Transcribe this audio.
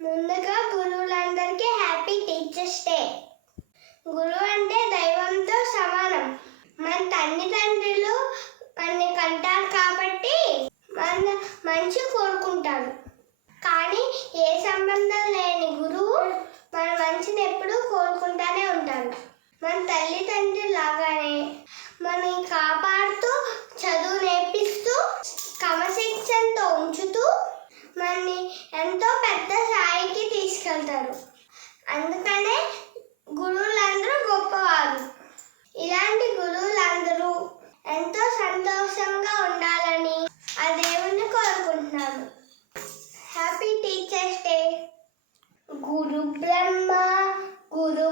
ముందుగా గురువులందరికీ happy teachers day. గురువు అంటే దైవంతో సమానం. మన తల్లిదండ్రులు మనని కంటారు కాబట్టి మన మంచి కోరుకుంటారు. కానీ ఏ సంబంధం లేని గురువు మన మంచిని ఎప్పుడూ కోరుకుంటానే ఉంటారు. మన తల్లిదండ్రులు లాగానే మనని కాపాడుతూ, చదువు నేర్పిస్తూ, క్రమశిక్షణతో ఉంచుతూ మనని ఎంతో పెద్ద స్థాయికి తీసుకెళ్తారు. అందుకనే గురువులందరూ గొప్పవారు. ఇలాంటి గురువులందరూ ఎంతో సంతోషంగా ఉండాలని ఆ దేవుణ్ణి కోరుకుంటున్నాను. Happy teachers day. గురు బ్రహ్మ గురు